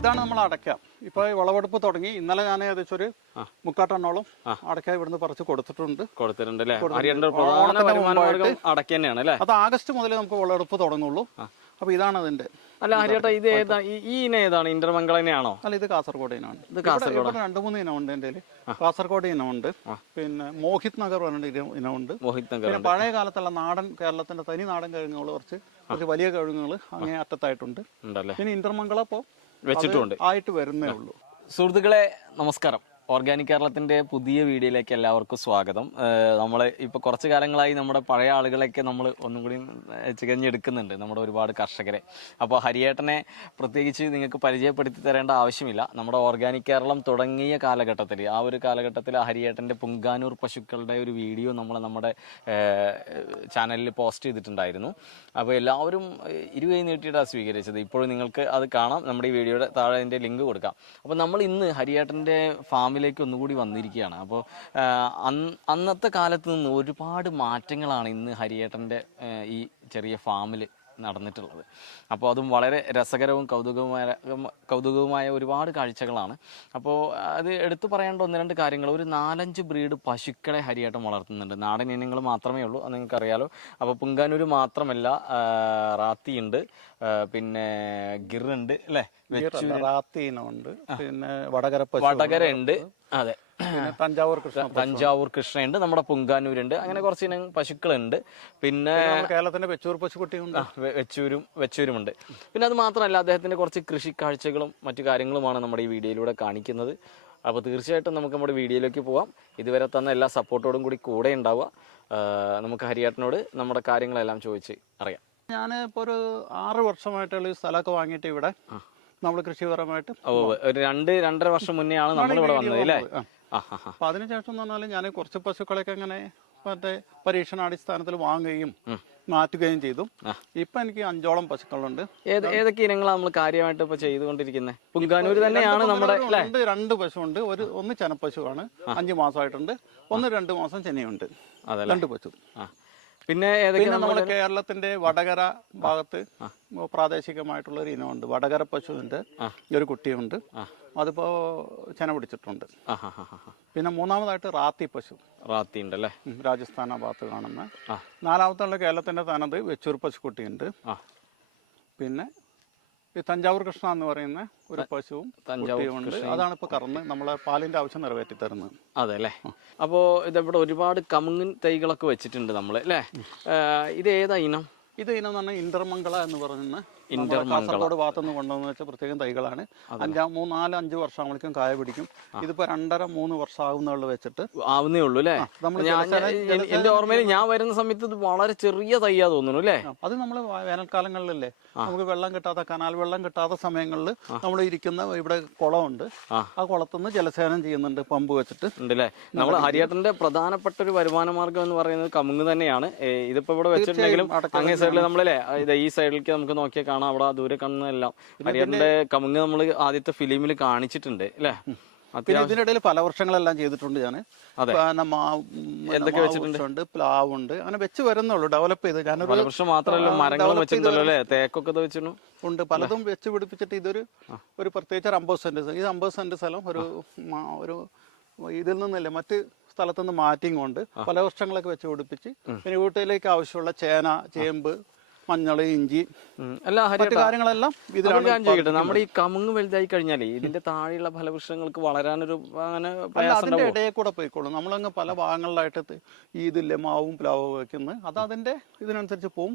ഇതാണ് നമ്മൾ അടയ്ക്ക. ഇപ്പൊ വിളവെടുപ്പ് തുടങ്ങി. ഇന്നലെ ഞാൻ ഏകദേശം ഒരു 3/4 ടണ്ണോളം അടയ്ക്ക ഇവിടുന്ന് പറിച്ച് കൊടുത്തിട്ടുണ്ട്. അത് ആഗസ്റ്റ് മുതൽ നമുക്ക് വിളവെടുപ്പ് തുടങ്ങുള്ളൂ. അപ്പൊ ഇതാണ് അതിന്റെ. അല്ല ഹരിയേട്ടാ, ഇത് ഏതാ ഈ ഇനം ഏതാണ്? ഇന്റർമംഗളനെയാണോ? അല്ല, ഇത് കാസർഗോഡ് ഇനമാണ്. ഇത് 2-3 ഇനമുണ്ട് എൻ്റെ. കാസർഗോഡ് ഇനമുണ്ട്, പിന്നെ മോഹിത് നഗർ പറഞ്ഞ ഇനമുണ്ട്. പിന്നെ പഴയ കാലത്തുള്ള നാടൻ, കേരളത്തിന്റെ തനി നാടൻ കിഴങ്ങുകൾ കുറച്ച് വലിയ കിഴങ്ങുകൾ അങ്ങനെ അറ്റത്തായിട്ടുണ്ട്. പിന്നെ ഇന്റർമംഗളം ഇപ്പോൾ വെച്ചിട്ടുണ്ട്, ആയിട്ട് വരുന്നേ ഉള്ളൂ. സുഹൃത്തുക്കളെ നമസ്കാരം. ഓർഗാനിക് കേരളത്തിന്റെ പുതിയ വീഡിയോയിലേക്ക് എല്ലാവർക്കും സ്വാഗതം. നമ്മൾ ഇപ്പോൾ കുറച്ച് കാലങ്ങളായി നമ്മുടെ പഴയ ആളുകളെയൊക്കെ നമ്മൾ ഒന്നും കൂടി ചികഞ്ഞെടുക്കുന്നുണ്ട്, നമ്മുടെ ഒരുപാട് കർഷകരെ. അപ്പോൾ ഹരിയേട്ടനെ പ്രത്യേകിച്ച് നിങ്ങൾക്ക് പരിചയപ്പെടുത്തി തരേണ്ട ആവശ്യമില്ല. നമ്മുടെ ഓർഗാനിക് കേരളം തുടങ്ങിയ കാലഘട്ടത്തിൽ, ആ ഒരു കാലഘട്ടത്തിൽ ഹരിയേട്ടൻ്റെ പുങ്കാനൂർ പശുക്കളുടെ ഒരു വീഡിയോ നമ്മൾ നമ്മുടെ ചാനലിൽ പോസ്റ്റ് ചെയ്തിട്ടുണ്ടായിരുന്നു. അപ്പോൾ എല്ലാവരും ഇരുകൈ നീട്ടിയിട്ടാണ് സ്വീകരിച്ചത്. ഇപ്പോഴും നിങ്ങൾക്ക് അത് കാണാം, നമ്മുടെ ഈ വീഡിയോയുടെ താഴെ അതിൻ്റെ ലിങ്ക് കൊടുക്കാം. അപ്പോൾ നമ്മൾ ഇന്ന് ഹരിയേട്ടൻ്റെ ഫാമിലേക്ക് ഒന്നുകൂടി വന്നിരിക്കുകയാണ്. അപ്പോൾ അന്നത്തെ കാലത്ത് നിന്ന് ഒരുപാട് മാറ്റങ്ങളാണ് ഇന്ന് ഹരിയേട്ടൻ്റെ ഈ ചെറിയ ഫാമിൽ നടന്നിട്ടുള്ളത്. അപ്പോൾ അതും വളരെ രസകരവും കൗതുകവുമായ ഒരുപാട് കാഴ്ചകളാണ്. അപ്പോൾ അത് എടുത്തു പറയേണ്ട 1-2 കാര്യങ്ങൾ. ഒരു 4-5 ബ്രീഡ് പശുക്കളെ ഹരിയേട്ടൻ വളർത്തുന്നുണ്ട്. നാടൻ ഇനങ്ങൾ മാത്രമേ ഉള്ളൂ, അത് നിങ്ങൾക്കറിയാലോ. അപ്പോൾ പുങ്കാനൂർ മാത്രമല്ല, റാത്തി ഉണ്ട്, പിന്നെ ഗിറുണ്ട് അല്ലേ, റാത്തി ഇനമുണ്ട്, പിന്നെ വടകര ഉണ്ട്, അതെ, തഞ്ചാവൂർ കൃഷ്ണയുണ്ട്, നമ്മുടെ പുങ്കാനൂരുണ്ട്. അങ്ങനെ കുറച്ച് ഇനം പശുക്കളുണ്ട്. പിന്നെ കേരളത്തിന്റെ വെച്ചൂർ പശുക്കുട്ടിയുണ്ട്, വെച്ചൂരുമുണ്ട്. പിന്നെ അത് മാത്രമല്ല, അദ്ദേഹത്തിന്റെ കുറച്ച് കൃഷി കാഴ്ചകളും മറ്റു കാര്യങ്ങളുമാണ് നമ്മുടെ ഈ വീഡിയോയിലൂടെ കാണിക്കുന്നത്. അപ്പോൾ തീർച്ചയായിട്ടും നമുക്ക് നമ്മുടെ വീഡിയോയിലേക്ക് പോവാം. ഇതുവരെ തന്ന എല്ലാ സപ്പോർട്ടോടും കൂടെ ഉണ്ടാവുക. നമുക്ക് ഹരിയേട്ടനോട് നമ്മുടെ കാര്യങ്ങളെല്ലാം ചോദിച്ച് അറിയാം. ഞാൻ ഇപ്പോൾ ഒരു 6 വർഷമായിട്ടുള്ള ഈ സ്ഥലമൊക്കെ വാങ്ങിയിട്ട് ഇവിടെ നമ്മൾ കൃഷിപരമായിട്ട് ഒരു 2-2.5 വർഷം മുന്നേ ആണ് നമ്മൾ ഇവിടെ വന്നത് അല്ലേ? അപ്പൊ അതിനുശേഷം എന്ന് പറഞ്ഞാൽ ഞാൻ കുറച്ച് പശുക്കളൊക്കെ അങ്ങനെ മറ്റേ പരീക്ഷണാടിസ്ഥാനത്തിൽ വാങ്ങുകയും മാറ്റുകയും ചെയ്തു. ഇപ്പൊ എനിക്ക് 5ഓളം പശുക്കളുണ്ട്. ഏതൊക്കെ ഇനങ്ങളാണ് നമ്മൾ കാര്യമായിട്ട് ഇപ്പൊ ചെയ്തുകൊണ്ടിരിക്കുന്നത്? പുങ്കാനൂർ തന്നെയാണ് നമ്മുടെ. 2 പശുണ്ട്. ഒന്ന് ചെനപ്പശുവാണ്, 5 മാസമായിട്ടുണ്ട്. 1-2 മാസം ചെനയുണ്ട്. 2 പശു. പിന്നെ നമ്മുടെ കേരളത്തിന്റെ വടകര ഭാഗത്ത് പ്രാദേശികമായിട്ടുള്ള ഒരു ഇനമുണ്ട്, വടകര പശുവിന്റെ ഒരു കുട്ടിയുണ്ട്. അതിപ്പോ ചെന പിടിച്ചിട്ടുണ്ട്. പിന്നെ 3ാമതായിട്ട് റാത്തി പശു, റാത്തി ഉണ്ടല്ലേ, രാജസ്ഥാൻ ഭാഗത്ത് കാണുന്ന. 4ാമത്തുള്ള കേരളത്തിന്റെ തനത് വെച്ചൂർ പശുക്കുട്ടിയുണ്ട്. പിന്നെ ഈ തഞ്ചാവൂർ കൃഷ്ണ എന്ന് പറയുന്ന ഒരു പശുവും കുട്ടിയുമുണ്ട്. അതാണ് ഇപ്പൊ കറന്ന് നമ്മളെ പാലിന്റെ ആവശ്യം നിറവേറ്റി തരുന്നത്. അതെ അല്ലേ. അപ്പോ ഇതിവിടെ ഒരുപാട് കമുങ്ങിൻ തൈകളൊക്കെ വെച്ചിട്ടുണ്ട് നമ്മള് അല്ലേ. ഇത് ഏതാ ഇനം? ഇത് ഇനം എന്ന് പറഞ്ഞാൽ ഇന്റർമംഗള എന്ന് പറയുന്ന കാസർഗോഡ് ഭാഗത്തുനിന്ന് കൊണ്ടുവന്ന് വെച്ച പ്രത്യേകം തൈകളാണ്. 4-5 വർഷം ആകുമ്പോഴേക്കും കായ പിടിക്കും. ഇതിപ്പോ 2.5-3 വർഷം ആവുന്നുള്ളൂ വെച്ചിട്ട് ആവുന്നേ ഉള്ളൂ അല്ലേ. എന്റെ ഓർമ്മയിൽ ഞാൻ വരുന്ന സമയത്ത് ഇത് വളരെ ചെറിയ തയ്യാ തോന്നുന്നു അല്ലേ. അത് നമ്മള് വേനൽക്കാലങ്ങളിലല്ലേ, നമുക്ക് വെള്ളം കിട്ടാത്ത, കനാൽ വെള്ളം കിട്ടാത്ത സമയങ്ങളിൽ നമ്മൾ ഇരിക്കുന്ന ഇവിടെ കുളമുണ്ട്, ആ കുളത്തുനിന്ന് ജലസേചനം ചെയ്യുന്നുണ്ട് പമ്പ് വെച്ചിട്ട് ഉണ്ടല്ലേ. നമ്മൾ ഹരിയേട്ടന്റെ പ്രധാനപ്പെട്ട ഒരു വരുമാന മാർഗം എന്ന് പറയുന്നത് കമുങ്ങ് തന്നെയാണ്. ഇതിപ്പോ ഇവിടെ വെച്ചിട്ടുണ്ടെങ്കിലും അങ്ങേ സൈഡിൽ നമ്മളല്ലേ, ഈ സൈഡിലേക്ക് നമുക്ക് നോക്കിയാൽ കാണാം, അവിടെ ദൂരെ കാണുന്നതെല്ലാം ഹരിയേട്ടന്റെ കമുങ്ങ് നമ്മൾ ആദ്യത്തെ ഫിലിമിൽ കാണിച്ചിട്ടുണ്ട് അല്ലേ. ഇതിനിടയിൽ പല വർഷങ്ങളെല്ലാം ചെയ്തിട്ടുണ്ട് ഞാൻ. എന്തൊക്കെ വെച്ചിട്ടുണ്ട്? പ്ലാവുണ്ട്, അങ്ങനെ വെച്ച് വരുന്നുള്ളൂ, ഡെവലപ്പ് ചെയ്ത്. ഞാനൊരു വർഷം മാത്രമല്ല മരങ്ങളും വെച്ചിട്ടുണ്ടല്ലോ അല്ലേ, തേക്കൊക്കെ വെച്ചിട്ടുണ്ട്. പലതും വെച്ച് പിടിപ്പിച്ചിട്ട് ഇതൊരു പ്രത്യേകിച്ച് 50 സെന്റ്, ഇത് 50 സെന്റ് സ്ഥലം ഒരു ഇതിൽ നിന്നല്ല മറ്റ് സ്ഥലത്തുനിന്ന് മാറ്റിയും കൊണ്ട് പല വർഷങ്ങളൊക്കെ വെച്ച് പിടിപ്പിച്ച് പിന്നെ വീട്ടിലേക്ക് ആവശ്യമുള്ള ചേന, ചേമ്പ്, മഞ്ഞള്, ഇഞ്ചി, മറ്റു കാര്യങ്ങളെല്ലാം ഇതിലാണ്. നമ്മുടെ ഈ കമുങ്ങ് വലുതായി കഴിഞ്ഞാലേ ഇതിന്റെ താഴെയുള്ള ഫലവൃക്ഷങ്ങൾക്ക് വളരാനൊരു അതിന്റെ ഇടയിൽ കൂടെ പോയിക്കോളും. നമ്മളങ്ങ് പല ഭാഗങ്ങളിലായിട്ട് ഇതില്ലേ മാവും പ്ലാവും വെക്കുന്നത്, അത് അതിന്റെ ഇതിനനുസരിച്ച് പോവും.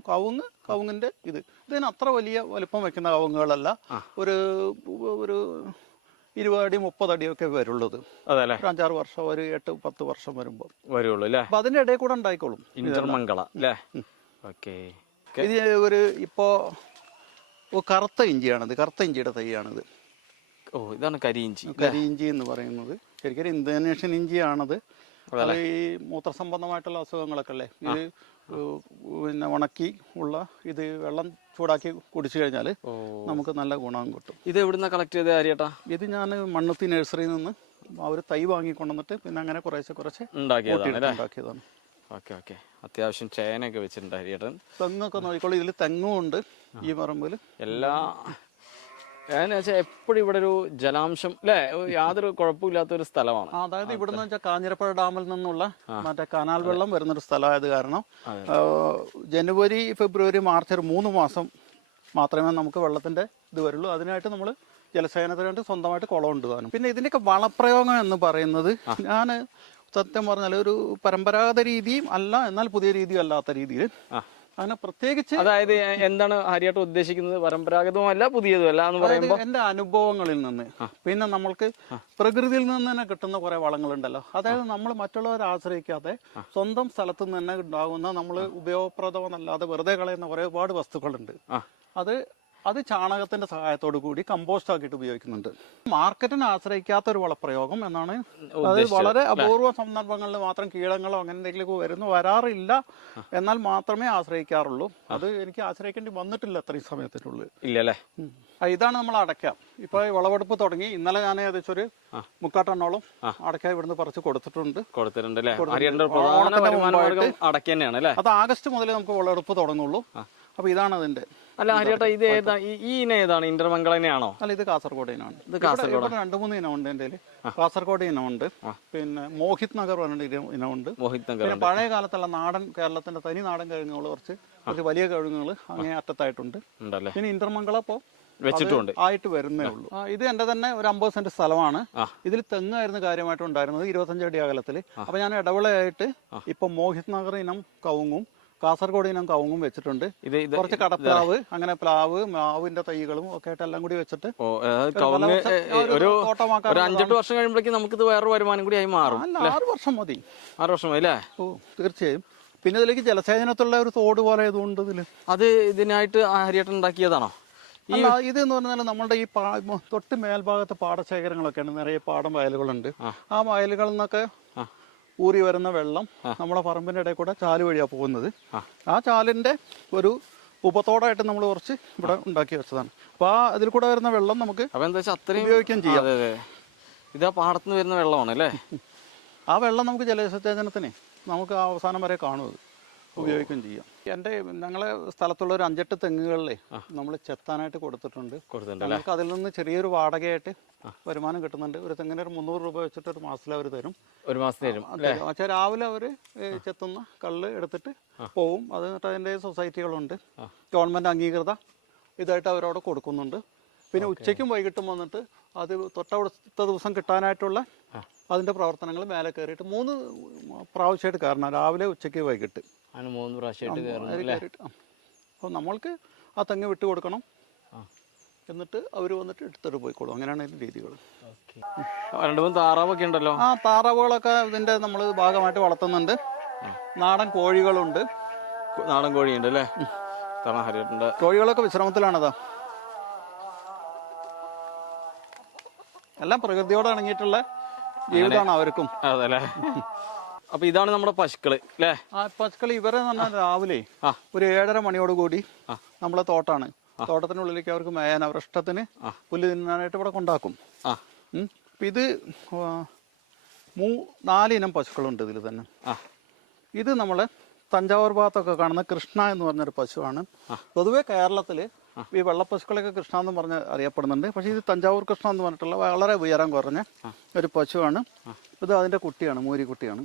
കവുങ്ങിന്റെ ഇതിന് അത്ര വലിയ വലിപ്പം വെക്കുന്ന കവുങ്ങുകളല്ല, ഒരു 20 അടി 30 അടിയൊക്കെ വരുള്ളത്. ഒരു 5-6 വർഷം, ഒരു 8-10 വർഷം വരുമ്പോൾ വരുള്ളൂ അല്ലേ. അപ്പൊ അതിന്റെ ഇടയിൽ കൂടെ ഉണ്ടായിക്കോളും. ഇന്റർമംഗള അല്ലേ. ഇത് ഇപ്പോ കറുത്ത ഇഞ്ചിയാണിത്, കറുത്ത ഇഞ്ചിയുടെ തൈയാണിത്. ഇതാണ് കരിയിഞ്ചി. കരിയിഞ്ചി എന്ന് പറയുന്നത് ശരിക്കും ഇന്തോനേഷ്യൻ ഇഞ്ചിയാണത്. ഈ മൂത്രസംബന്ധമായിട്ടുള്ള അസുഖങ്ങളൊക്കെ അല്ലേ, ഇത് പിന്നെ ഉണക്കി ഉള്ള ഇത് വെള്ളം ചൂടാക്കി കുടിച്ചു കഴിഞ്ഞാൽ നമുക്ക് നല്ല ഗുണം കിട്ടും. ഇത് എവിടുന്ന കളക്ട് ചെയ്ത കാര്യട്ടാ? ഇത് ഞാൻ മണ്ണുത്തി നഴ്സറിയിൽ നിന്ന് അവർ തൈ വാങ്ങിക്കൊണ്ടുവന്നിട്ട് പിന്നെ അങ്ങനെ കുറേശ്ശെ ഉണ്ടാക്കിയതാണ്. അത്യാവശ്യം ചേനയൊക്കെ വെച്ചിട്ടുണ്ട് ഹരിയേട്ടൻ. തെങ്ങൊക്കെ നോക്കിക്കോളൂ, ഇതിൽ തെങ്ങും ഉണ്ട് ഈ പറമ്പിൽ. എപ്പോഴും ഇവിടെ ഒരു ജലാംശം അല്ലെ, യാതൊരു കുഴപ്പമില്ലാത്ത ഒരു സ്ഥലമാണ്. അതായത് ഇവിടുന്ന് വെച്ചാൽ കാഞ്ഞിരപ്പുഴ ഡാമിൽ നിന്നുള്ള മറ്റേ കനാൽ വെള്ളം വരുന്നൊരു സ്ഥലമായത് കാരണം ജനുവരി ഫെബ്രുവരി മാർച്ച് ഒരു 3 മാസം മാത്രമേ നമുക്ക് വെള്ളത്തിന്റെ ഇത് വരുള്ളൂ. അതിനായിട്ട് നമ്മൾ ജലസേചനത്തിന് വേണ്ടി സ്വന്തമായിട്ട് കുളമുണ്ട് താനും. പിന്നെ ഇതിന്റെയൊക്കെ വളപ്രയോഗം എന്ന് പറയുന്നത് ഞാൻ സത്യം പറഞ്ഞാൽ ഒരു പരമ്പരാഗത രീതിയും അല്ല, എന്നാൽ പുതിയ രീതിയും അല്ലാത്ത രീതിയിൽ അങ്ങനെ പ്രത്യേകിച്ച്. അതായത് എന്താണ് ഹരിയായിട്ട് ഉദ്ദേശിക്കുന്നത്? പരമ്പരാഗതവും അല്ല പുതിയതും അല്ല എന്ന് പറയുമ്പോൾ എന്റെ അനുഭവങ്ങളിൽ നിന്ന്, പിന്നെ നമ്മൾക്ക് പ്രകൃതിയിൽ നിന്ന് തന്നെ കിട്ടുന്ന കുറെ വളങ്ങളുണ്ടല്ലോ. അതായത് നമ്മൾ മറ്റുള്ളവരെ ആശ്രയിക്കാതെ സ്വന്തം സ്ഥലത്ത് നിന്ന് തന്നെ ഉണ്ടാകുന്ന നമ്മൾ ഉപയോഗപ്രദമല്ലാതെ വെറുതെ കളയുന്ന ഒരുപാട് വസ്തുക്കളുണ്ട്. അത് ചാണകത്തിന്റെ സഹായത്തോടു കൂടി കമ്പോസ്റ്റ് ആക്കിയിട്ട് ഉപയോഗിക്കുന്നുണ്ട്. മാർക്കറ്റിനെ ആശ്രയിക്കാത്ത ഒരു വളപ്രയോഗം എന്നാണ്. അതായത് വളരെ അപൂർവ സന്ദർഭങ്ങളിൽ മാത്രം കീടങ്ങളോ അങ്ങനെ എന്തെങ്കിലും വരാറില്ല, എന്നാൽ മാത്രമേ ആശ്രയിക്കാറുള്ളൂ. അത് എനിക്ക് ആശ്രയിക്കേണ്ടി വന്നിട്ടില്ല അത്രയും സമയത്തിനുള്ളിൽ. ഇല്ലല്ലേ. ഇതാണ് നമ്മൾ അടയ്ക്ക. ഇപ്പൊ വിളവെടുപ്പ് തുടങ്ങി. ഇന്നലെ ഞാൻ ഏകദേശം ഒരു 3/4 ടണ്ണോളം അടയ്ക്ക ഇവിടുന്ന് പറിച്ച് കൊടുത്തിട്ടുണ്ട്. അത് ആഗസ്റ്റ് മുതലേ നമുക്ക് വിളവെടുപ്പ് തുടങ്ങുള്ളൂ. അപ്പൊ ഇതാണ് അതിന്റെ. അല്ല ഹരിയേട്ടാ, ഇത് ഏതാ ഈ ഇനം ഏതാണ്? ഇന്റർമംഗൾ ഇനയാണോ? അല്ല, ഇത് കാസർഗോഡ് ഇനമാണ്. ഇത് കാസർഗോഡ് 2-3 ഇനമുണ്ട് എന്റെ കയ്യില്. കാസർഗോഡ് ഇനമുണ്ട്, പിന്നെ മോഹിത് നഗർ പറഞ്ഞ ഇനമുണ്ട്. പിന്നെ പഴയ കാലത്തുള്ള നാടൻ, കേരളത്തിന്റെ തനി നാടൻ കിഴങ്ങുകൾ കുറച്ച് വലിയ കിഴങ്ങുകൾ അങ്ങേ അറ്റത്തായിട്ടുണ്ട്. പിന്നെ ഇന്റർമംഗള ഇപ്പോ വെച്ചിട്ടുണ്ട് ആയിട്ട് വരുന്നേ ഉള്ളൂ. ഇത് എന്റെ തന്നെ ഒരു 50 സെന്റ് സ്ഥലമാണ്. ഇതിൽ തെങ്ങായിരുന്നു കാര്യമായിട്ട് ഉണ്ടായിരുന്നത് 25 അടി അകലത്തില്. അപ്പൊ ഞാൻ ഇടവിളയായിട്ട് ഇപ്പൊ മോഹിത് നഗർ ഇനം കവുങ്ങും കാസർഗോഡ് ഇനം കവുങ്ങും വെച്ചിട്ടുണ്ട്. കുറച്ച് കടപ്ലാവ്, അങ്ങനെ പ്ലാവ്, മാവിന്റെ തൈകളും ഒക്കെ ആയിട്ട് എല്ലാം കൂടി വെച്ചിട്ട് ഒരു 5-8 വർഷം കഴിയുമ്പോഴേക്കും നമുക്ക് ഇത് വേറൊരു വരുമാനം കൂടി ആയി മാറും. 6 വർഷം മതി. 6 വർഷം മതി അല്ലേ? ഓ തീർച്ചയായും. പിന്നെ ഇതിലേക്ക് ജലസേചനത്തുള്ള ഒരു തോട് പോലെ ഇതുകൊണ്ട് ഇതില്. അത് ഇതിനായിട്ട് ഹരിയേട്ടൻ ഉണ്ടാക്കിയതാണോ? അല്ല, ഇതെന്ന് പറഞ്ഞാൽ നമ്മുടെ ഈ തൊട്ട് മേൽഭാഗത്ത് പാടശേഖരങ്ങളൊക്കെ ഉണ്ട്, നിറയെ പാടം വയലുകളുണ്ട്. ആ വയലുകളിൽ നിന്നൊക്കെ ഊറി വരുന്ന വെള്ളം നമ്മളെ പറമ്പിന്റെ ഇടയിൽ കൂടെ ചാല് വഴിയാ പോകുന്നത്. ആ ചാലിന്റെ ഒരു ഉപത്തോടായിട്ട് നമ്മൾ കുറച്ച് ഇവിടെ ഉണ്ടാക്കി വെച്ചതാണ്. അപ്പൊ അതിൽ കൂടെ വരുന്ന വെള്ളം നമുക്ക് ഉപയോഗിക്കുകയും ചെയ്യാം. ഇതാ പാടത്തുനിന്ന് വരുന്ന വെള്ളമാണ് അല്ലേ? ആ വെള്ളം നമുക്ക് ജലസേചനത്തിന് നമുക്ക് അവസാനം വരെ കാണുന്നത് ഉപയോഗിക്കുകയും ചെയ്യാം. ഞങ്ങളെ സ്ഥലത്തുള്ള ഒരു 5-8 തെങ്ങുകളിലെ നമ്മൾ ചെത്താനായിട്ട് കൊടുത്തിട്ടുണ്ട്. നമുക്ക് അതിൽ നിന്ന് ചെറിയൊരു വാടകയായിട്ട് വരുമാനം കിട്ടുന്നുണ്ട്. ഒരു തെങ്ങിന് ഒരു 300 രൂപ വെച്ചിട്ട് ഒരു മാസത്തിൽ അവർ തരും. ഒരു മാസം തരും. പക്ഷേ രാവിലെ അവർ ചെത്തുന്ന കള്ള് എടുത്തിട്ട് പോവും. അത് എന്നിട്ട് അതിൻ്റെ സൊസൈറ്റികളുണ്ട്, ഗവൺമെന്റ് അംഗീകൃത ഇതായിട്ട് അവരവിടെ കൊടുക്കുന്നുണ്ട്. പിന്നെ ഉച്ചയ്ക്കും വൈകിട്ടും വന്നിട്ട് അത് തൊട്ടടുത്ത ദിവസം കിട്ടാനായിട്ടുള്ള അതിന്റെ പ്രവർത്തനങ്ങൾ മേലെ കയറിയിട്ട് 3 പ്രാവശ്യമായിട്ട് കയറണം, രാവിലെ ഉച്ചയ്ക്ക് വൈകിട്ട് 3 പ്രാവശ്യമായിട്ട്. അപ്പോൾ നമ്മൾക്ക് ആ തെങ്ങ് വിട്ടു കൊടുക്കണം, എന്നിട്ട് അവർ വന്നിട്ട് എടുത്തിട്ട് പോയിക്കോളും. അങ്ങനെയാണ് അതിന്റെ രീതികൾ. 2-3 താറാവൊക്കെ ഉണ്ടല്ലോ. ആ താറാവുകളൊക്കെ ഇതിന്റെ നമ്മൾ ഭാഗമായിട്ട് വളർത്തുന്നുണ്ട്. നാടൻ കോഴികളുണ്ട്. നാടൻ കോഴിയുണ്ട് അല്ലേ? കോഴികളൊക്കെ വിശ്രമത്തിലാണതാ. എല്ലാം പ്രകൃതിയോട് ഇണങ്ങിയിട്ടുള്ള ജീവിതമാണ് അവർക്കും. അതല്ലേ. അപ്പൊ ഇതാണ് നമ്മുടെ പശുക്കള് അല്ലേ? ആ പശുക്കൾ ഇവരെ പറഞ്ഞാൽ രാവിലെ ഒരു 7:30 മണിയോട് കൂടി നമ്മളെ തോട്ടാണ്. തോട്ടത്തിനുള്ളിലേക്ക് അവർക്ക് മേയാൻ അവരുടെ ഇഷ്ടത്തിന് പുല്ല് തിന്നാനായിട്ട് ഇവിടെ കൊണ്ടാക്കും. ഇത് 4 ഇനം പശുക്കളുണ്ട് ഇതിൽ തന്നെ. ഇത് നമ്മളെ തഞ്ചാവൂർ ഭാഗത്തൊക്കെ കാണുന്ന കൃഷ്ണ എന്ന് പറഞ്ഞൊരു പശുവാണ്. പൊതുവെ കേരളത്തില് ഈ വെള്ളപ്പശുക്കളൊക്കെ കൃഷ്ണ എന്ന് പറഞ്ഞ് അറിയപ്പെടുന്നുണ്ട്. പക്ഷെ ഇത് തഞ്ചാവൂർ കൃഷ്ണ എന്ന് പറഞ്ഞിട്ടുള്ള വളരെ ഉയരം കുറഞ്ഞ ഒരു പശുവാണ്. ഇത് അതിന്റെ കുട്ടിയാണ്, മൂരിക്കുട്ടിയാണ്.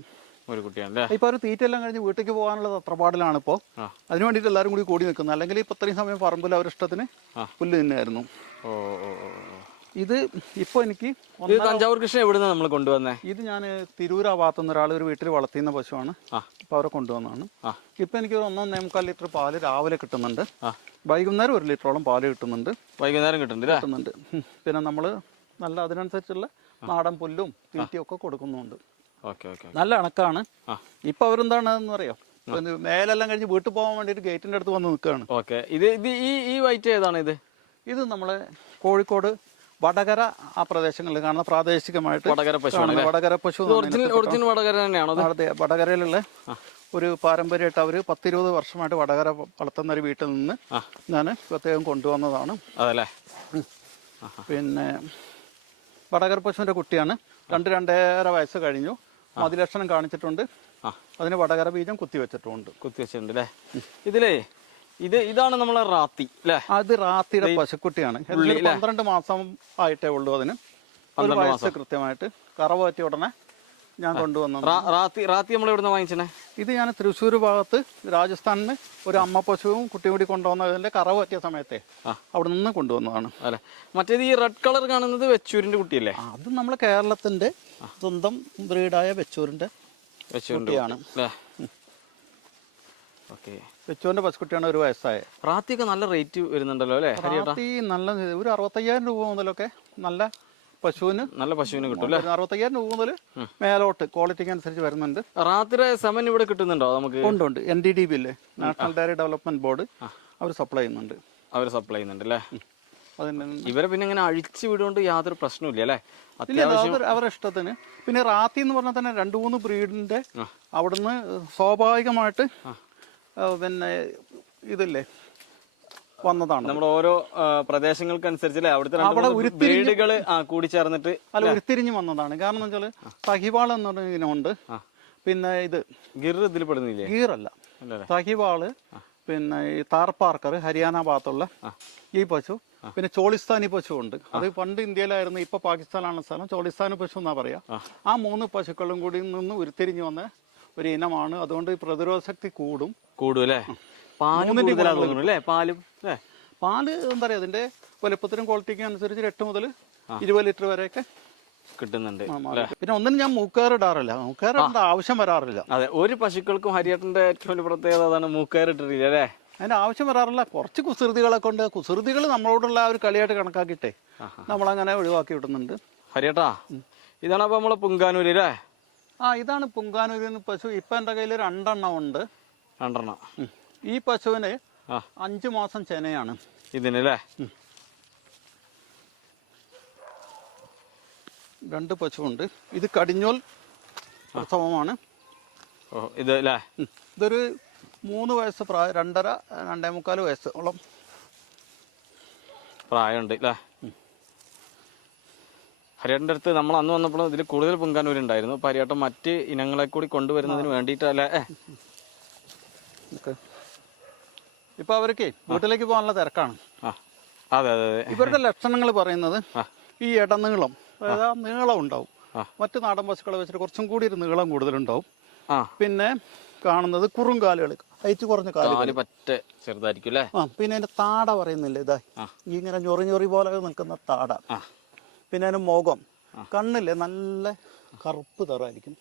ഇപ്പൊ ഒരു തീറ്റെല്ലാം കഴിഞ്ഞ് വീട്ടിലേക്ക് പോകാനുള്ള തത്രപ്പാടിലാണ് ഇപ്പോ. അതിനു വേണ്ടിയിട്ട് എല്ലാവരും കൂടി നിൽക്കുന്നത്. അല്ലെങ്കിൽ ഇപ്പൊ ഇത്രയും സമയം പറമ്പിൽ അവരുടെ ഇഷ്ടത്തിന് പുല്ല് തന്നെയായിരുന്നു. ഇത് ഇപ്പൊ എനിക്ക് തഞ്ചാവൂർ കൃഷ്ണ എവിടുന്ന നമ്മൾ കൊണ്ടുവന്നേ? ഇത് ഞാൻ തിരൂരാ ഭാഗത്തുനിന്ന് ഒരാൾ ഒരു വീട്ടിൽ വളർത്തുന്ന പശുവാണ്. അപ്പൊ അവരെ കൊണ്ടുവന്നാണ്. ഇപ്പൊ എനിക്ക് 1.25 ലിറ്റർ പാല് രാവിലെ കിട്ടുന്നുണ്ട്. വൈകുന്നേരം 1 ലിറ്ററോളം പാല് കിട്ടുന്നുണ്ട്. വൈകുന്നേരം കിട്ടുന്നുണ്ട്. പിന്നെ നമ്മള് നല്ല അതിനനുസരിച്ചുള്ള നാടൻ പുല്ലും തീറ്റയും ഒക്കെ കൊടുക്കുന്നുണ്ട്. നല്ല ഇണക്കാണ്. ഇപ്പൊ അവരെന്താണെന്ന് പറയാം, മേലെല്ലാം കഴിഞ്ഞ് വീട്ടിൽ പോകാൻ വേണ്ടിട്ട് ഗേറ്റിന്റെ അടുത്ത് വന്ന് നിൽക്കുകയാണ്. ഈ വൈറ്റ് ഏതാണ്? ഇത് നമ്മളെ കോഴിക്കോട് വടകര ആ പ്രദേശങ്ങളിൽ കാണുന്ന പ്രാദേശികമായിട്ട് വടകര പശു. അതെ, വടകരയിലുള്ള ഒരു പാരമ്പര്യമായിട്ട് അവര് 10-20 വർഷമായിട്ട് വടകര വളർത്തുന്ന ഒരു വീട്ടിൽ നിന്ന് ഞാൻ പ്രത്യേകം കൊണ്ടുവന്നതാണ്. അതല്ലേ. പിന്നെ വടകര പശുവിന്റെ കുട്ടിയാണ്. 2-2.5 വയസ്സ് കഴിഞ്ഞു. മതിലക്ഷണം കാണിച്ചിട്ടുണ്ട്. അതിന് വടകര ബീജം കുത്തിവെച്ചിട്ടുണ്ട് അല്ലേ? ഇതിലേ ഇതാണ് നമ്മളെ റാത്തി അല്ലേ? അത് റാത്തിയുടെ പശുക്കുട്ടിയാണ്. 12 മാസം ആയിട്ടേ ഉള്ളൂ അതിന്. ഒരു വയസ്സ് കൃത്യമായിട്ട് കറവ് പറ്റിയ ഉടനെ ഞാൻ കൊണ്ടുവന്നത്. റാത്തി നമ്മൾ എവിടെ നിന്ന് വാങ്ങിച്ചേ? ഇത് ഞാൻ തൃശ്ശൂർ ഭാഗത്ത് രാജസ്ഥാനിന് ഒരു അമ്മ പശുവും കുട്ടിയും കൂടി കൊണ്ടുവന്നതിന്റെ കറവ് പറ്റിയ സമയത്തെ അവിടെ നിന്ന് കൊണ്ടുവന്നതാണ്. അല്ലെ, മറ്റേത് ഈ റെഡ് കളർ കാണുന്നത് വെച്ചൂരിന്റെ കുട്ടിയല്ലേ? അത് നമ്മൾ കേരളത്തിന്റെ സ്വന്തം ബ്രീഡായ വെച്ചൂരിന്റെ കുട്ടിയാണ്. വെച്ചൂരിന്റെ പശുക്കുട്ടിയാണ്, ഒരു വയസ്സായ. റാത്തിയൊക്കെ നല്ല റേറ്റ് വരുന്നുണ്ടല്ലോ അല്ലേ? റാത്തി നല്ല ഒരു 65,000 രൂപ മുതലൊക്കെ നല്ല പശുവിന് കിട്ടും. 65,000 രൂപ മുതൽ മേലോട്ട് ക്വാളിറ്റിക്ക് അനുസരിച്ച് വരുന്നുണ്ട്. റാത്തിയുടെ സെമൻ ഇവിടെ കിട്ടുന്നുണ്ടോ നമുക്ക്? ഉണ്ട്. NDDB ഇല്ലേ, നാഷണൽ ഡയറി ഡെവലപ്മെന്റ് ബോർഡ്, അവർ സപ്ലൈ ചെയ്യുന്നുണ്ട്. അല്ലേ? ഇവരെ പിന്നെ ഇങ്ങനെ അഴിച്ചു വിടുകൊണ്ട് യാതൊരു പ്രശ്നമില്ല അല്ലേ? അവരുടെ ഇഷ്ടത്തിന്. പിന്നെ റാത്തി എന്ന് പറഞ്ഞാൽ തന്നെ 2-3 ബ്രീഡിന്റെ അവിടുന്ന് സ്വാഭാവികമായിട്ട് പിന്നെ ഇതില്ലേ വന്നതാണ്. നമ്മുടെ ഓരോ പ്രദേശങ്ങൾക്കനുസരിച്ചല്ലേ അവിടുത്തെ ബ്രീഡുകൾ കൂടിച്ചേർന്നിട്ട് ഉരുത്തിരിഞ്ഞ് വന്നതാണ്. കാരണം എന്ന് വെച്ചാൽ സഹിവാൾ എന്ന് പറഞ്ഞ ഇതിനുണ്ട്. പിന്നെ ഇത് ഗിർ ഇതിൽ പെടുന്നില്ലേ? ഗീറല്ല, സഹിവാള്, പിന്നെ ഈ താർപ്പാർക്കർ ഹരിയാന ഭാഗത്തുള്ള ഈ പശു, പിന്നെ ചോളിസ്ഥാനി പശു ഉണ്ട്. അത് പണ്ട് ഇന്ത്യയിലായിരുന്നു, ഇപ്പൊ പാകിസ്ഥാനാണ് സ്ഥലം. ചോളിസ്ഥാനി പശു എന്നാ പറയാ. ആ 3 പശുക്കളും കൂടി നിന്ന് ഉരുത്തിരിഞ്ഞ് വന്ന ഒരു ഇനമാണ്. അതുകൊണ്ട് പ്രതിരോധ ശക്തി കൂടും അല്ലേ? പാല് എന്താ പറയാ, അതിന്റെ വലുപ്പത്തിനും ക്വാളിറ്റിക്കും അനുസരിച്ച് 8 മുതൽ 20 ലിറ്റർ വരെയൊക്കെ കിട്ടുന്നുണ്ട്. പിന്നെ ഒന്നിനും ഞാൻ മൂക്കേറിടാറില്ല, മൂക്കേറിടേണ്ട ആവശ്യം വരാറില്ല. അതെ, ഒരു പശുക്കൾക്കും ഹരിയേട്ടന്റെ ഏറ്റവും വലിയ പ്രത്യേകത അതാണ്, മൂക്കേറിട്ടില്ല അല്ലേ? അതിന്റെ ആവശ്യം വരാറില്ല. കുറച്ച് കുസൃതികളൊക്കെ ഉണ്ട്. കുസൃതികൾ നമ്മളോടുള്ള ആ ഒരു കളിയായിട്ട് കണക്കാക്കിയിട്ടേ നമ്മളങ്ങനെ ഒഴിവാക്കി വിടുന്നുണ്ട്. ഹരിയേട്ടാ, ഇതാണ് അപ്പൊ നമ്മളെ പുങ്കാനൂര് അല്ലേ? ഇതാണ് പുങ്കാനൂരിൽ പശു. ഇപ്പൊ എന്റെ കയ്യിൽ 2 എണ്ണം ഉണ്ട്. 2 എണ്ണം. ഈ പശുവിന് 5 മാസം ചെനയാണ് ഇതിനല്ലേ? 2 പശുവുണ്ട്. ഇത് കടിഞ്ഞോൽ പ്രസവമാണ്. ഇതൊരു 3 വയസ്സ് പ്രായം, 2.5-2.25 വയസ്സോളം പ്രായമുണ്ട് അല്ലേ? ഹരിയേട്ടൻ്റെ അടുത്ത് നമ്മൾ അന്ന് വന്നപ്പോൾ ഇതിൽ കൂടുതൽ പുങ്കാനൂരുണ്ടായിരുന്നു. അപ്പൊ ഹരിയേട്ടൻ മറ്റ് ഇനങ്ങളെ കൂടി കൊണ്ടുവരുന്നതിന് വേണ്ടിയിട്ടല്ലേ? ഇപ്പൊ അവർക്ക് വീട്ടിലേക്ക് പോകാനുള്ള തിരക്കാണ്. അതെ. ഇവരുടെ ലക്ഷണങ്ങൾ പറയുന്നത് ഈ ഇടനീളം, അതായത് ആ നീളം ഉണ്ടാവും. മറ്റു നാടൻ പശുക്കളെ വെച്ചിട്ട് കുറച്ചും കൂടി ഒരു നീളം കൂടുതലുണ്ടാവും. പിന്നെ കാണുന്നത് കുറുങ്കാലുകൾ, ഹൈറ്റ് കുറഞ്ഞ കാലുകൾ, പറ്റ ചെറുതായിരിക്കും അല്ലേ? പിന്നെ അതിന്റെ താട പറയുന്നില്ല, ഇതാ ഇങ്ങനെ ഞൊറി പോലെ നിൽക്കുന്ന താട. പിന്നെ അതിന് മുഖം, കണ്ണില്ലേ നല്ല കറുപ്പ് നിറായിരിക്കും,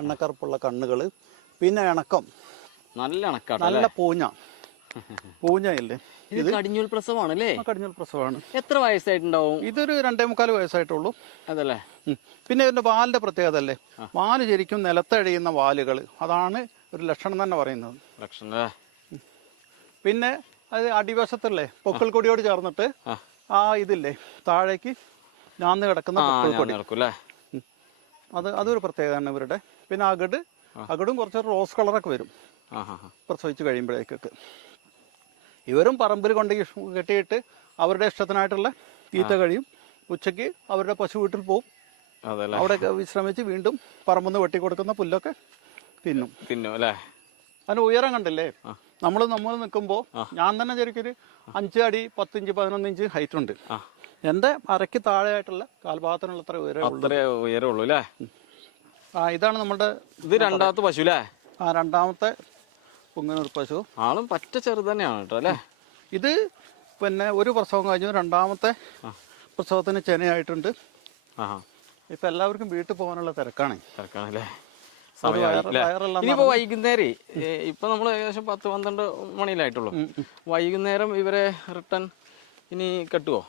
എണ്ണക്കറുപ്പുള്ള കണ്ണുകള്. പിന്നെ ഇണക്കം, നല്ല പൂഞ്ഞയില്ലേ. ഇത് കടിഞ്ഞൂൽ പ്രസവമാണല്ലേ? കടിഞ്ഞൂൽ പ്രസവമാണ്. എത്ര വയസ്സായിട്ടുണ്ടാവും? ഇതൊരു 2.25 വയസ്സായിട്ടുള്ളൂ. അതല്ലേ? പിന്നെ ഇതിന്റെ വാലിന്റെ പ്രത്യേകത അല്ലേ, വാല് ശരിക്കും നിലത്തഴിയുന്ന വാലുകൾ, അതാണ് ഒരു ലക്ഷണം തന്നെ പറയുന്നത്. പിന്നെ അത് അടിവശത്തല്ലേ പൊക്കിൾ കൊടിയോട് ചേർന്നിട്ട് ഇതില്ലേ താഴേക്ക് ഞാന്ന് കിടക്കുന്ന പൊക്കിൾ കൊടി, അതൊരു പ്രത്യേകതയാണ് ഇവരുടെ. പിന്നെ അകടും കുറച്ച് റോസ് കളറൊക്കെ വരും പ്രസവിച്ച് കഴിയുമ്പോഴേക്കൊക്കെ. ഇവരും പറമ്പിൽ കൊണ്ട് കെട്ടിയിട്ട് അവരുടെ ഇഷ്ടത്തിനായിട്ടുള്ള തീറ്റ കഴിയും. ഉച്ചയ്ക്ക് അവരുടെ പശു വീട്ടിൽ പോവും, അവിടെ വിശ്രമിച്ച് വീണ്ടും പറമ്പെന്ന് വെട്ടിക്കൊടുക്കുന്ന പുല്ലൊക്കെ തിന്നും അല്ലേ? അതിന് ഉയരം കണ്ടില്ലേ? നമ്മൾ നിൽക്കുമ്പോൾ ഞാൻ തന്നെ ശരിക്കൊരു 5 അടി 10 ഇഞ്ച് 11 ഇഞ്ച് ഹൈറ്റ് ഉണ്ട്. എന്റെ അരയ്ക്ക് താഴെയായിട്ടുള്ള കാൽഭാഗത്തിനുള്ള അത്ര ഉയരമുള്ളൂ അല്ലേ? ഇതാണ് നമ്മുടെ രണ്ടാമത്തെ പശു അല്ലേ? രണ്ടാമത്തെ പുങ്ങനൂർ പശു. ആളും പറ്റ ചെറുത് തന്നെയാണ് കേട്ടോ അല്ലേ? ഇത് പിന്നെ ഒരു പ്രസവം കഴിഞ്ഞു, 2ാമത്തെ പ്രസവത്തിന് ചെനയായിട്ടുണ്ട്. ഇപ്പൊ എല്ലാവർക്കും വീട്ടിൽ പോകാനുള്ള തിരക്കാണല്ലേ? ഇനിയിപ്പോ വൈകുന്നേരം ഇപ്പൊ നമ്മൾ ഏകദേശം 10-12 മണിയിലായിട്ടുള്ളൂ. വൈകുന്നേരം ഇവരെ റിട്ടേൺ ഇനി കെട്ടുവോ?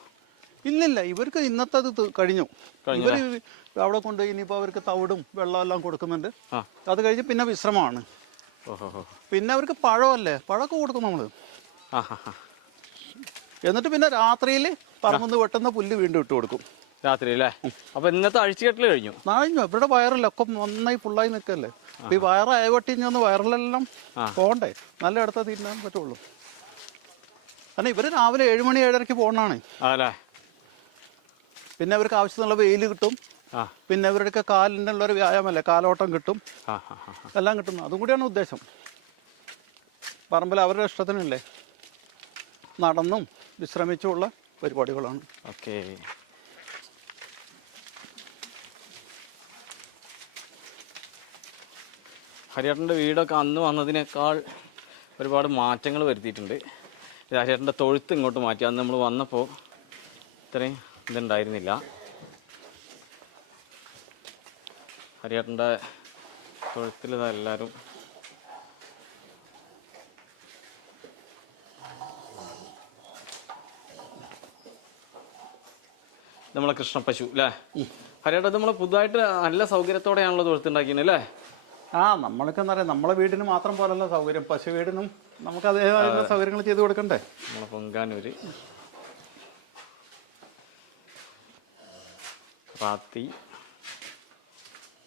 ഇല്ലില്ല, ഇവർക്ക് ഇന്നത്തെ കഴിഞ്ഞു. ഇവര് അവിടെ കൊണ്ട് ഇനിയിപ്പോ അവർക്ക് തവിടും വെള്ളം എല്ലാം കൊടുക്കുന്നുണ്ട്. അത് കഴിഞ്ഞ് പിന്നെ വിശ്രമമാണ്. പിന്നെ അവർക്ക് പഴമല്ലേ, പഴമൊക്കെ കൊടുക്കും നമ്മള്. എന്നിട്ട് പിന്നെ രാത്രിയിൽ പറമ്പ് വെട്ടുന്ന പുല്ല് വീണ്ടും ഇട്ട് കൊടുക്കും രാത്രി അല്ലേ? അപ്പൊ ഇന്നത്തെ അഴിച്ചുകെട്ടൽ കഴിഞ്ഞു. ഇവിടെ വയറിലൊക്കെ നന്നായി ഫുള്ളായി നിൽക്കല്ലേ. അപ്പൊ ഈ വയറ് അയവട്ടിഞ്ഞൊന്ന് വയറിലെല്ലാം പോകണ്ടേ, നല്ല ഇടത്ത തിന്നാൻ പറ്റുള്ളൂ. കാരണം ഇവര് രാവിലെ 7 മണി 7:30 പോകണാണ്. പിന്നെ അവർക്ക് ആവശ്യത്തിനുള്ള വെയിൽ കിട്ടും. പിന്നെ ഇവരുടെയൊക്കെ കാലിൻ്റെ ഉള്ളൊരു വ്യായാമല്ലേ, കാലോട്ടം കിട്ടും, എല്ലാം കിട്ടുന്നു. അതും കൂടിയാണ് ഉദ്ദേശം. പറമ്പിൽ അവരുടെ ഇഷ്ടത്തിനല്ലേ. നടന്നും വിശ്രമിച്ചുമുള്ള പരിപാടികളാണ്. ഓക്കെ. ഹരിയേട്ടൻ്റെ വീടൊക്കെ അന്ന് വന്നതിനേക്കാൾ ഒരുപാട് മാറ്റങ്ങൾ വരുത്തിയിട്ടുണ്ട്. ഇത് ഹരിയേട്ടൻ്റെ തൊഴുത്ത് ഇങ്ങോട്ട് മാറ്റി. അന്ന് നമ്മൾ വന്നപ്പോൾ ഇത്രയും ഇതുണ്ടായിരുന്നില്ല. ഹരിയേട്ടൻ്റെ തൊഴുത്തിൽ എല്ലാവരും നമ്മളെ കൃഷ്ണപ്പശു അല്ലേ ഹരിയേട്ടൻ? നമ്മൾ പുതുതായിട്ട് നല്ല സൗകര്യത്തോടെയാണല്ലോ തൊഴുത്തുണ്ടാക്കിയത് അല്ലേ? നമ്മളൊക്കെ എന്താ പറയുക, നമ്മളെ വീടിന് മാത്രം പോലല്ല സൗകര്യം, പശു വീടിനും നമുക്ക് അതേതായ സൗകര്യങ്ങൾ ചെയ്ത് കൊടുക്കണ്ടേ. നമ്മളെ പൊങ്കാനൂര്, റാത്തി,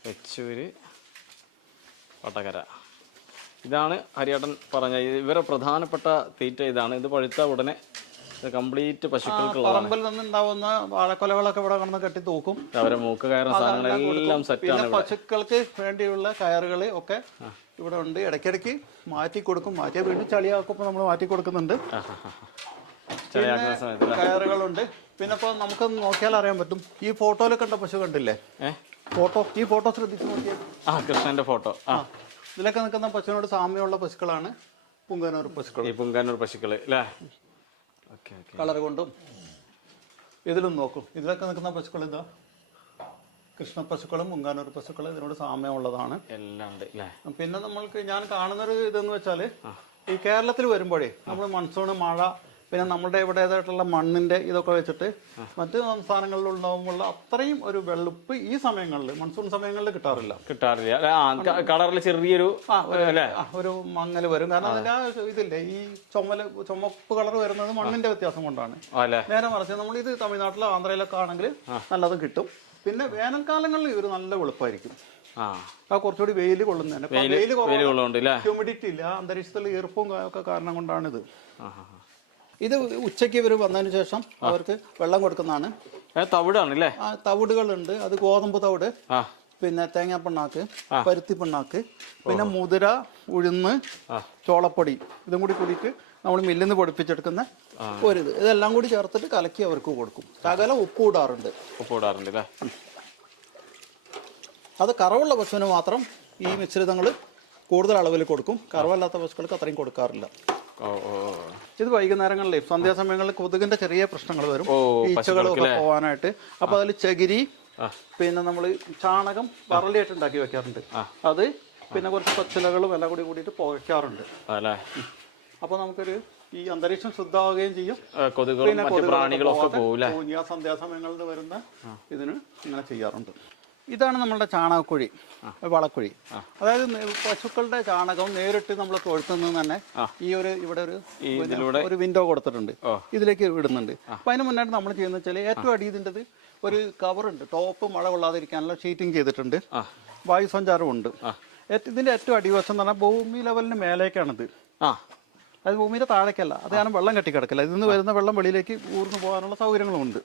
വെച്ചൂര്, വടകര. ഇതാണ് ഹരിയേട്ടൻ പറഞ്ഞ ഇവരെ പ്രധാനപ്പെട്ട തീറ്റ ഇതാണ്. ഇത് പഴുത്ത ഉടനെ കംപ്ലീറ്റ് പശുക്കൾക്കുള്ളതാണ്. പറമ്പിൽ നിന്നുണ്ടാവുന്ന വാഴക്കൊലകളൊക്കെ ഇവിടെ കടന്ന് കെട്ടി തൂക്കും. അവരെ മൂക്ക് കയറുന്ന സാധനങ്ങളെല്ലാം സെറ്റാണ്. പശുക്കൾക്ക് വേണ്ടിയുള്ള കയറുകൾ ഒക്കെ ഇവിടെ ഉണ്ട്. ഇടയ്ക്കിടയ്ക്ക് മാറ്റി കൊടുക്കും. മാറ്റിയ വീണ്ടും ചളിയാക്കുമ്പോൾ നമ്മൾ മാറ്റി കൊടുക്കുന്നുണ്ട്. കയറുകളുണ്ട്. പിന്നെ ഇപ്പോൾ നമുക്ക് നോക്കിയാൽ അറിയാൻ പറ്റും. ഈ ഫോട്ടോയിൽ കണ്ട പശു കണ്ടില്ലേ? ഈ ഫോട്ടോ ശ്രദ്ധിച്ച് നോക്കിയാൽ കൃഷ്ണന്റെ ഫോട്ടോ. ഇതിലൊക്കെ നിൽക്കുന്ന പശുവിനോട് സാമ്യമുള്ള പശുക്കളാണ് പുങ്കാനൂർ പശുക്കൾ. ഈ പുങ്കാനൂർ പശുക്കള് അല്ലേ? കളർ കൊണ്ടും ഇതിലും നോക്കും. ഇതിലൊക്കെ നിൽക്കുന്ന പശുക്കൾ ഇതാ കൃഷ്ണ പശുക്കളും പുങ്കാനൂർ പശുക്കളും ഇതിനോട് സാമ്യമുള്ളതാണ്. എല്ലാം ഉണ്ട്. പിന്നെ നമ്മൾക്ക് ഞാൻ കാണുന്നൊരു ഇതെന്ന് വെച്ചാല്, ഈ കേരളത്തിൽ വരുമ്പോഴേ നമ്മൾ മൺസൂൺ, മഴ, പിന്നെ നമ്മുടെ ഇവിടേതായിട്ടുള്ള മണ്ണിന്റെ ഇതൊക്കെ വെച്ചിട്ട് മറ്റ് സംസ്ഥാനങ്ങളിൽ ഉണ്ടാകുമ്പോൾ അത്രയും ഒരു വെളുപ്പ് ഈ സമയങ്ങളിൽ, മൺസൂൺ സമയങ്ങളിൽ കിട്ടാറില്ല. കളറിൽ ചെറിയൊരു ഒരു മങ്ങൽ വരും. കാരണം അതിന്റെ ആ ഇതില്ലേ, ഈ ചുമപ്പ് കളർ വരുന്നത് മണ്ണിന്റെ വ്യത്യാസം കൊണ്ടാണ്. നേരെ മറിച്ച് നമ്മൾ ഇത് തമിഴ്നാട്ടിലോ ആന്ധ്രയിലൊക്കെ ആണെങ്കിൽ നല്ലത് കിട്ടും. പിന്നെ വേനൽക്കാലങ്ങളിൽ ഇവർ നല്ല വെളുപ്പായിരിക്കും. കുറച്ചുകൂടി വെയിൽ കൊള്ളുന്നതന്നെ. ഹ്യൂമിഡിറ്റി ഇല്ല, അന്തരീക്ഷത്തിൽ ഈർപ്പവും ഒക്കെ കാരണം കൊണ്ടാണിത്. ഇത് ഉച്ചയ്ക്ക് ഇവർ വന്നതിന് ശേഷം അവർക്ക് വെള്ളം കൊടുക്കുന്നതാണ്. തവിടാണല്ലേ? തവിടുകളുണ്ട്. അത് ഗോതമ്പ് തവിട്, പിന്നെ തേങ്ങാപ്പിണ്ണാക്ക്, പരുത്തി പിണ്ണാക്ക്, പിന്നെ മുതിര, ഉഴുന്ന്, ചോളപ്പൊടി, ഇതും കൂടി കൂടിയിട്ട് നമ്മൾ മില്ലിൽ നിന്ന് പൊടിപ്പിച്ചെടുക്കുന്ന ഒരിത്. ഇതെല്ലാം കൂടി ചേർത്തിട്ട് കലക്കി അവർക്ക് കൊടുക്കും. ശകലം ഉപ്പ് ഇടാറുണ്ട്. അത് കറവുള്ള പശുവിന് മാത്രം ഈ മിശ്രിതങ്ങൾ കൂടുതൽ അളവിൽ കൊടുക്കും. കറവല്ലാത്ത പശുക്കൾക്ക് അത്രയും കൊടുക്കാറില്ല. ഇത് വൈകുന്നേരങ്ങളിൽ സന്ധ്യാസമയങ്ങളിൽ കൊതുകിന്റെ ചെറിയ പ്രശ്നങ്ങൾ വരും, ഈച്ചകളൊക്കെ പോവാനായിട്ട്. അപ്പൊ അതിൽ ചകിരി, പിന്നെ നമ്മൾ ചാണകം വറളിയായിട്ട് ഉണ്ടാക്കി വെക്കാറുണ്ട്. അത് പിന്നെ കുറച്ച് പച്ചിലകളും എല്ലാം കൂടി കൂടിയിട്ട് പുകയ്ക്കാറുണ്ട്. അപ്പൊ നമുക്കൊരു ഈ അന്തരീക്ഷം ശുദ്ധമാവുകയും ചെയ്യും. പിന്നെ കൊതുക് സന്ധ്യാസമയങ്ങളിൽ വരുന്ന ഇതിന് ഇങ്ങനെ ചെയ്യാറുണ്ട്. ഇതാണ് നമ്മളുടെ ചാണകക്കുഴി, വളക്കുഴി. അതായത് പശുക്കളുടെ ചാണകം നേരിട്ട് നമ്മൾ തൊഴുത്തുനിന്ന് തന്നെ ഈ ഇവിടെ ഒരു വിൻഡോ കൊടുത്തിട്ടുണ്ട്, ഇതിലേക്ക് ഇടുന്നുണ്ട്. അപ്പൊ അതിന് മുന്നായിട്ട് നമ്മൾ ചെയ്യുന്ന വെച്ചാൽ ഏറ്റവും അടിയതിൻ്റെത് ഒരു കവറുണ്ട്. ടോപ്പ് മഴ കൊള്ളാതിരിക്കാനുള്ള ഷീറ്റിംഗ് ചെയ്തിട്ടുണ്ട്. വായുസഞ്ചാരമുണ്ട്. ഇതിന്റെ ഏറ്റവും അടിവശം എന്ന് പറഞ്ഞാൽ ഭൂമി ലെവലിന് മേലേക്കാണിത്. അത് ഭൂമിയുടെ താഴേക്കല്ല. അത് കാരണം വെള്ളം കെട്ടിക്കിടക്കില്ല. ഇതിൽ നിന്ന് വരുന്ന വെള്ളം വെളിയിലേക്ക് ഊർന്നു പോകാനുള്ള സൗകര്യങ്ങളുണ്ട്.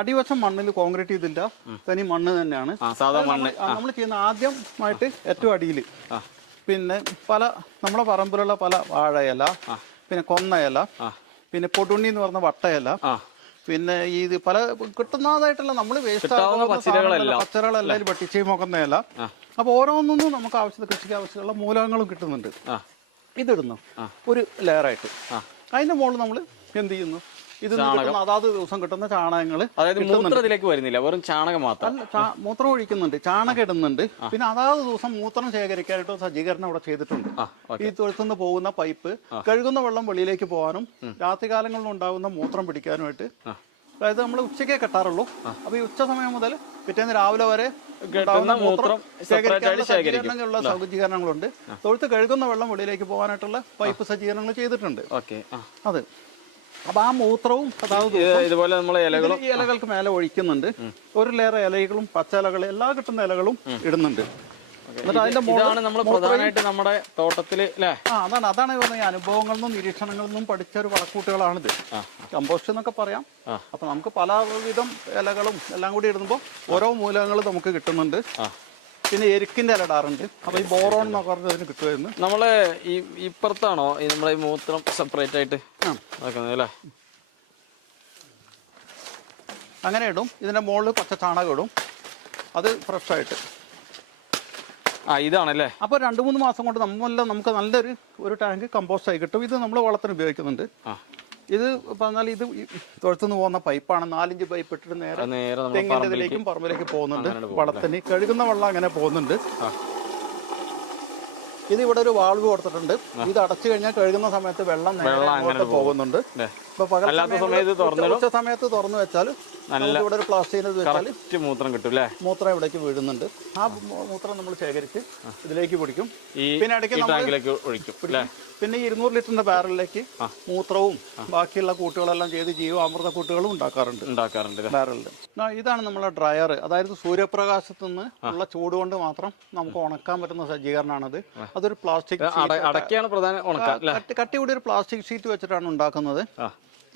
അടിവശം മണ്ണിൽ കോൺക്രീറ്റ് ചെയ്തില്ല, തനി മണ്ണ് തന്നെയാണ്. നമ്മൾ ചെയ്യുന്ന ആദ്യമായിട്ട് ഏറ്റവും അടിയിൽ പിന്നെ നമ്മളെ പറമ്പിലുള്ള പല വാഴയില, പിന്നെ കൊന്നയില, പിന്നെ പൊടുണ്ണി എന്ന് പറഞ്ഞ വട്ടയില, പിന്നെ ഇത് പല കിട്ടുന്നതായിട്ടുള്ള നമ്മൾ വേസ്റ്റ് പച്ചറകളെല്ലാം വെട്ടിച്ചയും മുഖന്നയില. അപ്പൊ ഓരോന്നൊന്നും നമുക്ക് കൃഷിക്ക് ആവശ്യമുള്ള മൂലകങ്ങളും കിട്ടുന്നുണ്ട്. ഇതിടുന്നു ഒരു ലെയറായിട്ട്. അതിന്റെ മുകളിൽ നമ്മൾ എന്ത് ചെയ്യുന്നു, ഇത് അതാത് ദിവസം കിട്ടുന്ന ചാണകങ്ങൾ വരുന്നില്ല, വെറും ചാണകം മാത്രം. മൂത്രം ഒഴിക്കുന്നുണ്ട്, ചാണകം ഇടുന്നുണ്ട്. പിന്നെ അതാത് ദിവസം മൂത്രം ശേഖരിക്കാനായിട്ട് സജ്ജീകരണം അവിടെ ചെയ്തിട്ടുണ്ട്. ഈ തൊഴുത്തുനിന്ന് പോകുന്ന പൈപ്പ് കഴുകുന്ന വെള്ളം വെളിയിലേക്ക് പോകാനും രാത്രികാലങ്ങളിൽ ഉണ്ടാകുന്ന മൂത്രം പിടിക്കാനുമായിട്ട്. അതായത് നമ്മൾ ഉച്ചയ്ക്കേ കെട്ടാറുള്ളൂ. അപ്പൊ ഈ ഉച്ച സമയം മുതൽ പിറ്റേന്ന് രാവിലെ വരെ മൂത്രം ശേഖരിക്കാനുള്ള സജ്ജീകരണങ്ങളുണ്ട്. തൊഴുത്ത് കഴുകുന്ന വെള്ളം വെളിയിലേക്ക് പോകാനായിട്ടുള്ള പൈപ്പ് സജ്ജീകരണങ്ങൾ ചെയ്തിട്ടുണ്ട്. അത് അപ്പൊ ആ മൂത്രവും ഇതുപോലെ നമ്മൾ ഇലകൾക്ക് മേലെ ഒഴിക്കുന്നുണ്ട്. ഒരു ലെയർ ഇലകളും പച്ചിലകളും എല്ലാ കിട്ടുന്ന ഇലകളും ഇടുന്നുണ്ട്. നമ്മുടെ തോട്ടത്തില് അതാണ് ഈ അനുഭവങ്ങളിൽ നിന്നും നിരീക്ഷണങ്ങളിൽ നിന്നും പഠിച്ച ഒരു വളക്കൂട്ടുകളാണിത്. കമ്പോസ്റ്റ് എന്നൊക്കെ പറയാം. അപ്പൊ നമുക്ക് പലവിധം ഇലകളും എല്ലാം കൂടി ഇടുമ്പോൾ ഓരോ മൂലകങ്ങളും നമുക്ക് കിട്ടുന്നുണ്ട്. പിന്നെ എരുക്കിൻ്റെ ഇല ഇടാറുണ്ട്. അപ്പോൾ ഈ ബോറോൺ എന്നൊക്കെ പറഞ്ഞതിന് കിട്ടുമായിരുന്നു. നമ്മള് ഈ ഇപ്പുറത്താണോ നമ്മളെ ഈ മൂത്രം സെപ്പറേറ്റ് ആയിട്ട് ആക്കുന്നത് അല്ലേ? അങ്ങനെ ഇടും. ഇതിൻ്റെ മുകളിൽ പച്ച ചാണകം ഇടും, അത് ഫ്രഷായിട്ട്. ഇതാണല്ലേ. അപ്പോൾ 2-3 മാസം കൊണ്ട് നമുക്ക് നല്ലൊരു ടാങ്ക് കമ്പോസ്റ്റ് ആയി കിട്ടും. ഇത് നമ്മൾ വളത്തിന് ഉപയോഗിക്കുന്നുണ്ട്. ഇത് പറഞ്ഞാൽ ഇത് തൊഴുത്തുനിന്ന് പോകുന്ന പൈപ്പാണ്. 4 ഇഞ്ച് പൈപ്പ് ഇട്ടിട്ട് നേരെ തെങ്ങിൻ്റെ ഇതിലേക്കും പറമ്പിലേക്ക് പോകുന്നുണ്ട്. വളത്തിന് കഴുകുന്ന വെള്ളം അങ്ങനെ പോകുന്നുണ്ട്. ഇത് ഇവിടെ ഒരു വാൾവ് കൊടുത്തിട്ടുണ്ട്. ഇത് അടച്ചു കഴിഞ്ഞാൽ കഴുകുന്ന സമയത്ത് വെള്ളം നേരെ പോകുന്നുണ്ട്. ഇപ്പൊ പകൽ ഉച്ച സമയത്ത് തുറന്നു വെച്ചാൽ ഇവിടെ ഒരു പ്ലാസ്റ്റിക്കിന് വെച്ചാൽ മൂത്രം കിട്ടും അല്ലേ? മൂത്രം ഇവിടേക്ക് വീഴുന്നുണ്ട്. ആ മൂത്രം നമ്മൾ ശേഖരിച്ച് ഇതിലേക്ക് പിടിക്കും. പിന്നെ ഇടയ്ക്ക് ഒഴിക്കും. പിന്നെ 200 ലിറ്ററിന്റെ ബാരലിലേക്ക് മൂത്രവും ബാക്കിയുള്ള കൂട്ടുകളെല്ലാം ചെയ്ത് ജീവാമൃത കൂട്ടുകളും ഉണ്ടാക്കാറുണ്ട് ബാരലിൽ. ഇതാണ് നമ്മളെ ഡ്രയർ. അതായത് സൂര്യപ്രകാശത്തു നിന്ന് ഉള്ള ചൂട് കൊണ്ട് മാത്രം നമുക്ക് ഉണക്കാൻ പറ്റുന്ന സജ്ജീകരണമാണത്. അതൊരു പ്ലാസ്റ്റിക് കട്ടി കൂടി ഒരു പ്ലാസ്റ്റിക് ഷീറ്റ് വെച്ചിട്ടാണ് ഉണ്ടാക്കുന്നത്.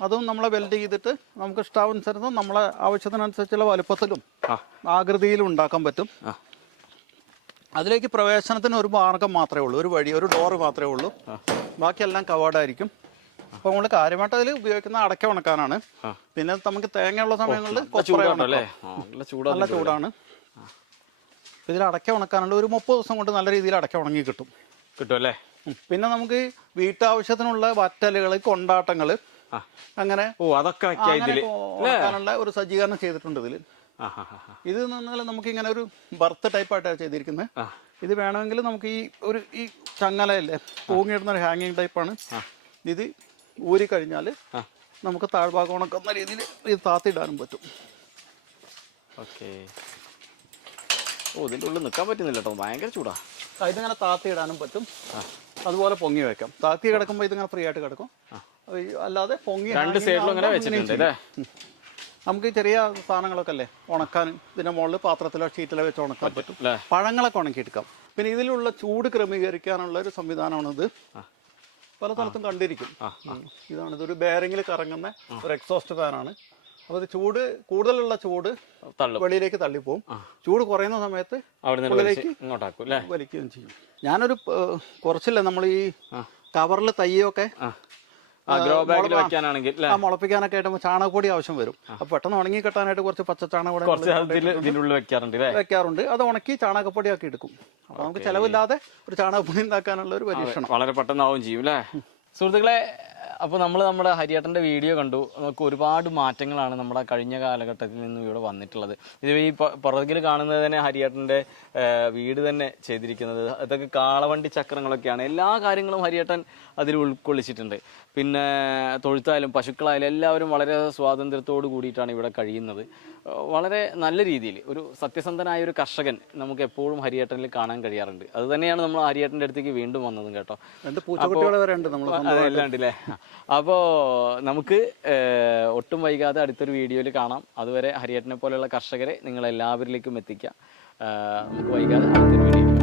അതും നമ്മളെ വെൽഡ് ചെയ്തിട്ട് നമുക്ക് ഇഷ്ടാനുസരണം നമ്മളെ ആവശ്യത്തിനനുസരിച്ചുള്ള വലുപ്പത്തിലും ആകൃതിയിലും ഉണ്ടാക്കാൻ പറ്റും. അതിലേക്ക് പ്രവേശനത്തിന് ഒരു മാർഗം മാത്രമേ ഉള്ളൂ, ഒരു വഴി, ഒരു ഡോറ് മാത്രമേ ഉള്ളൂ. ബാക്കിയെല്ലാം കവേർഡായിരിക്കും. അപ്പോൾ നമ്മൾ കാര്യമായിട്ട് അതിൽ ഉപയോഗിക്കുന്ന അടയ്ക്ക ഉണക്കാനാണ്. പിന്നെ നമുക്ക് തേങ്ങയുള്ള സമയങ്ങളിൽ നല്ല ചൂടാണ്. ഇതിൽ അടയ്ക്ക ഉണക്കാനുള്ള ഒരു 30 ദിവസം കൊണ്ട് നല്ല രീതിയിൽ അടയ്ക്ക ഉണങ്ങി കിട്ടും അല്ലേ? പിന്നെ നമുക്ക് വീട്ടാവശ്യത്തിനുള്ള വറ്റലുകൾ, കൊണ്ടാട്ടങ്ങൾ, അങ്ങനെ അതൊക്കെ ഉണക്കാനുള്ള ഒരു സജ്ജീകരണം ചെയ്തിട്ടുണ്ട് ഇതിൽ. ഇത് എന്നാൽ നമുക്ക് ഇങ്ങനെ ഒരു ബർത്ത് ടൈപ്പായിട്ടാണ് ചെയ്തിരിക്കുന്നത്. ഇത് വേണമെങ്കിൽ നമുക്ക് ഈ ചങ്ങലയല്ലേ തൂങ്ങിയിടുന്ന ഒരു ഹാങ്ങിങ് ടൈപ്പാണ്. ഇത് ഊരി കഴിഞ്ഞാൽ നമുക്ക് താഴ്ഭാഗം ഉണക്കുന്ന രീതിയിൽ ഇത് താത്തിയിടാനും പറ്റും. ഇതിൻ്റെ ഉള്ളിൽ നിൽക്കാൻ പറ്റുന്നില്ല കേട്ടോ, ഭയങ്കര ചൂടാ. ഇതിങ്ങനെ താത്തിയിടാനും പറ്റും, അതുപോലെ പൊങ്ങി വെക്കാം. താത്തി കിടക്കുമ്പോൾ ഇതിങ്ങനെ ഫ്രീ ആയിട്ട് കിടക്കും. അല്ലാതെ പൊങ്ങി നമുക്ക് ചെറിയ സാധനങ്ങളൊക്കെ അല്ലേ ഉണക്കാൻ ഇതിന്റെ മുകളിൽ പാത്രത്തിലോ ഷീറ്റിലോ വെച്ച് ഉണക്കാൻ പറ്റും. പഴങ്ങളൊക്കെ ഉണക്കിയെടുക്കാം. പിന്നെ ഇതിലുള്ള ചൂട് ക്രമീകരിക്കാനുള്ള ഒരു സംവിധാനമാണിത്. പല സ്ഥലത്തും കണ്ടിരിക്കും. ഇതൊരു ബെയറിംഗിൽ കറങ്ങുന്ന ഒരു എക്സോസ്റ്റ് ഫാനാണ്. അപ്പോൾ ഇത് കൂടുതലുള്ള ചൂട് വെളിയിലേക്ക് തള്ളിപ്പോവും. ചൂട് കുറയുന്ന സമയത്ത് ഉള്ളിലേക്ക് വലിക്കുകയും ചെയ്യും. ഞാനൊരു കുറച്ചില്ല, നമ്മൾ ഈ കവറിൽ തയ്യൊക്കെ മുളപ്പിക്കാനൊക്കെ ആയിട്ട് ചാണകപ്പൊടി ആവശ്യം വരും. അപ്പൊ പെട്ടെന്ന് ഉണങ്ങി കിട്ടാനായിട്ട് കുറച്ച് പച്ച ചാണകപ്പൊടി വെക്കാറുണ്ട്. അത് ഉണക്കി ചാണകപ്പൊടി ആക്കി എടുക്കും. അപ്പൊ നമുക്ക് ചെലവില്ലാതെ ഒരു ചാണകപ്പൊടി ഉണ്ടാക്കാനുള്ള ഒരു പരീക്ഷണം വളരെ പെട്ടെന്നാവും ചെയ്യും അല്ലേ? സുഹൃത്തുക്കളെ, അപ്പോൾ നമ്മുടെ ഹരിയേട്ടൻ്റെ വീഡിയോ കണ്ടു. നമുക്ക് ഒരുപാട് മാറ്റങ്ങളാണ് നമ്മുടെ കഴിഞ്ഞ കാലഘട്ടത്തിൽ നിന്നും ഇവിടെ വന്നിട്ടുള്ളത്. ഇത് ഈ പുറകിൽ കാണുന്നത് തന്നെ ഹരിയേട്ടൻ്റെ വീട് തന്നെ ചെയ്തിരിക്കുന്നത്. അതൊക്കെ കാളവണ്ടി ചക്രങ്ങളൊക്കെയാണ്. എല്ലാ കാര്യങ്ങളും ഹരിയേട്ടൻ അതിൽ ഉൾക്കൊള്ളിച്ചിട്ടുണ്ട്. പിന്നെ തൊഴുത്തായാലും പശുക്കളായാലും എല്ലാവരും വളരെ സ്വാതന്ത്ര്യത്തോട് കൂടിയിട്ടാണ് ഇവിടെ കഴിയുന്നത്. വളരെ നല്ല രീതിയിൽ ഒരു സത്യസന്ധനായ ഒരു കർഷകൻ നമുക്ക് എപ്പോഴും ഹരിയേട്ടനിൽ കാണാൻ കഴിയാറുണ്ട്. അത് തന്നെയാണ് നമ്മൾ ഹരിയേട്ടൻ്റെ അടുത്തേക്ക് വീണ്ടും വന്നതും കേട്ടോ. എല്ലാം ഉണ്ടല്ലേ? അപ്പോൾ നമുക്ക് ഒട്ടും വൈകാതെ അടുത്തൊരു വീഡിയോയിൽ കാണാം. അതുവരെ ഹരിയേട്ടനെ പോലെയുള്ള കർഷകരെ നിങ്ങൾ എല്ലാവരിലേക്കും എത്തിക്കാം. നമുക്ക് വൈകാതെ അടുത്തൊരു വീഡിയോ